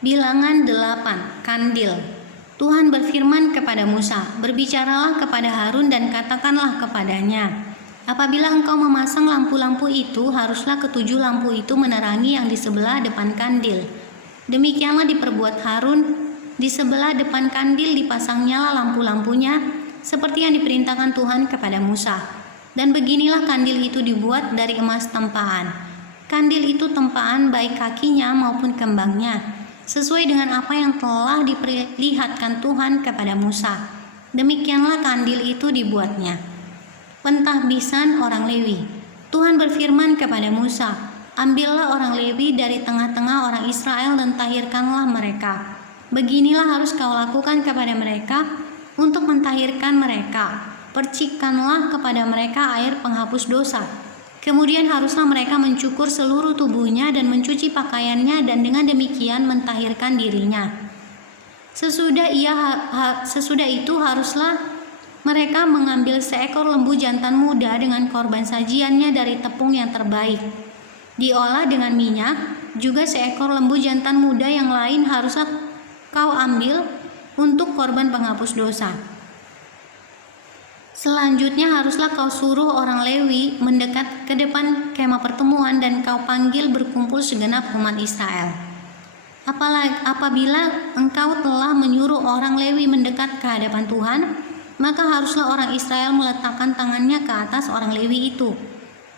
Bilangan 8, Kandil. Tuhan berfirman kepada Musa, "Berbicaralah kepada Harun dan katakanlah kepadanya, apabila engkau memasang lampu-lampu itu, haruslah ketujuh lampu itu menerangi yang di sebelah depan kandil. Demikianlah diperbuat Harun, di sebelah depan kandil dipasangnya lampu-lampunya, seperti yang diperintahkan Tuhan kepada Musa. Dan beginilah kandil itu dibuat dari emas tempaan. Kandil itu tempaan baik kakinya maupun kembangnya, sesuai dengan apa yang telah diperlihatkan Tuhan kepada Musa. Demikianlah kandil itu dibuatnya." Pentahbisan orang Lewi. Tuhan berfirman kepada Musa, "Ambillah orang Lewi dari tengah-tengah orang Israel dan tahirkanlah mereka. Beginilah harus kau lakukan kepada mereka untuk mentahirkan mereka. Percikanlah kepada mereka air penghapus dosa. Kemudian haruslah mereka mencukur seluruh tubuhnya dan mencuci pakaiannya, dan dengan demikian mentahirkan dirinya. Sesudah itu haruslah mereka mengambil seekor lembu jantan muda dengan korban sajiannya dari tepung yang terbaik, diolah dengan minyak. Juga seekor lembu jantan muda yang lain haruslah kau ambil untuk korban penghapus dosa. Selanjutnya haruslah kau suruh orang Lewi mendekat ke depan kemah pertemuan dan kau panggil berkumpul segenap umat Israel. Apabila engkau telah menyuruh orang Lewi mendekat ke hadapan Tuhan, maka haruslah orang Israel meletakkan tangannya ke atas orang Lewi itu.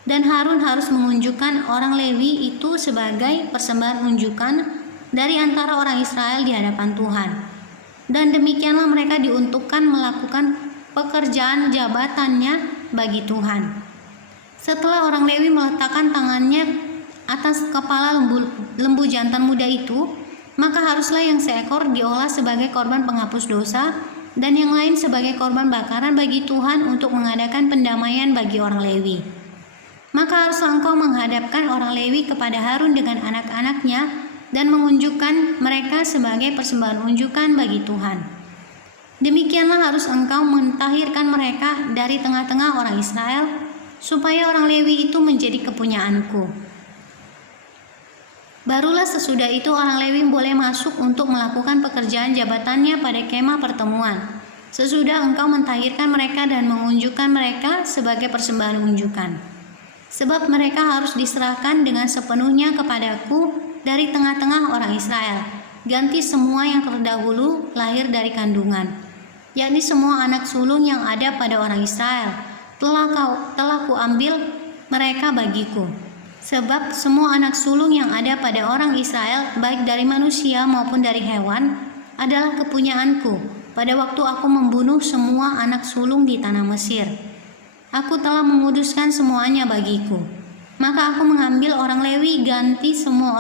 Dan Harun harus menunjukkan orang Lewi itu sebagai persembahan unjukan dari antara orang Israel di hadapan Tuhan. Dan demikianlah mereka diuntukkan melakukan pekerjaan jabatannya bagi Tuhan. Setelah orang Lewi meletakkan tangannya atas kepala lembu jantan muda itu, maka haruslah yang seekor diolah sebagai korban penghapus dosa dan yang lain sebagai korban bakaran bagi Tuhan untuk mengadakan pendamaian bagi orang Lewi. Maka haruslah engkau menghadapkan orang Lewi kepada Harun dengan anak-anaknya dan mengunjukkan mereka sebagai persembahan unjukan bagi Tuhan. Demikianlah harus engkau mentahirkan mereka dari tengah-tengah orang Israel, supaya orang Lewi itu menjadi kepunyaanku. Barulah sesudah itu orang Lewi boleh masuk untuk melakukan pekerjaan jabatannya pada kemah pertemuan, sesudah engkau mentahirkan mereka dan mengunjukkan mereka sebagai persembahan unjukan. Sebab mereka harus diserahkan dengan sepenuhnya kepadaku dari tengah-tengah orang Israel, ganti semua yang terdahulu lahir dari kandungan, yakni semua anak sulung yang ada pada orang Israel, telah kuambil mereka bagiku. Sebab semua anak sulung yang ada pada orang Israel, baik dari manusia maupun dari hewan, adalah kepunyaanku pada waktu aku membunuh semua anak sulung di tanah Mesir. Aku telah menguduskan semuanya bagiku. Maka aku mengambil orang Lewi ganti semua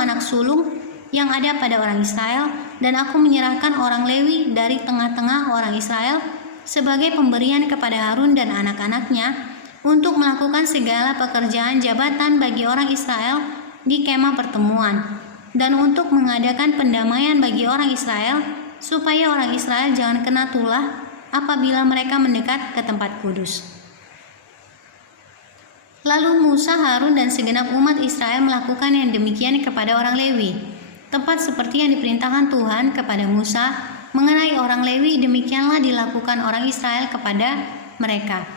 anak sulung yang ada pada orang Israel, dan aku menyerahkan orang Lewi dari tengah-tengah orang Israel sebagai pemberian kepada Harun dan anak-anaknya untuk melakukan segala pekerjaan jabatan bagi orang Israel di kemah pertemuan, dan untuk mengadakan pendamaian bagi orang Israel, supaya orang Israel jangan kena tulah apabila mereka mendekat ke tempat kudus. Lalu Musa, Harun, dan segenap umat Israel melakukan yang demikian kepada orang Lewi, tepat seperti yang diperintahkan Tuhan kepada Musa mengenai orang Lewi. Demikianlah dilakukan orang Israel kepada mereka.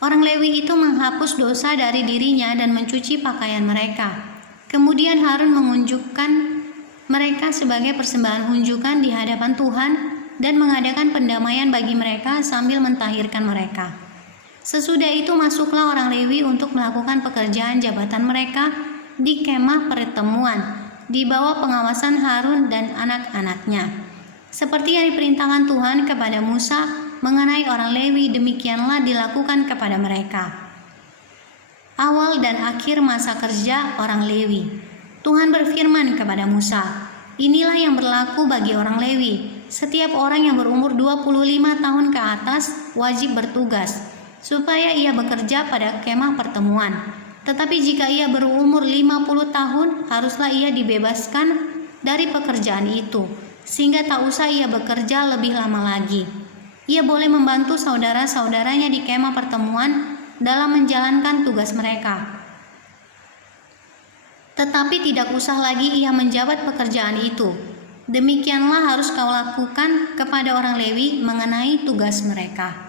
Orang Lewi itu menghapus dosa dari dirinya dan mencuci pakaian mereka. Kemudian Harun mengunjukkan mereka sebagai persembahan unjukan di hadapan Tuhan dan mengadakan pendamaian bagi mereka sambil mentahirkan mereka. Sesudah itu masuklah orang Lewi untuk melakukan pekerjaan jabatan mereka di kemah pertemuan di bawah pengawasan Harun dan anak-anaknya. Seperti yang diperintahkan Tuhan kepada Musa mengenai orang Lewi, demikianlah dilakukan kepada mereka. Awal dan akhir masa kerja orang Lewi. Tuhan berfirman kepada Musa, "Inilah yang berlaku bagi orang Lewi. Setiap orang yang berumur 25 tahun ke atas wajib bertugas, supaya ia bekerja pada kemah pertemuan. Tetapi jika ia berumur 50 tahun, haruslah ia dibebaskan dari pekerjaan itu, sehingga tak usah ia bekerja lebih lama lagi. Ia boleh membantu saudara-saudaranya di kemah pertemuan dalam menjalankan tugas mereka. tetapi tidak usah lagi ia menjabat pekerjaan itu. Demikianlah harus kau lakukan kepada orang Lewi mengenai tugas mereka.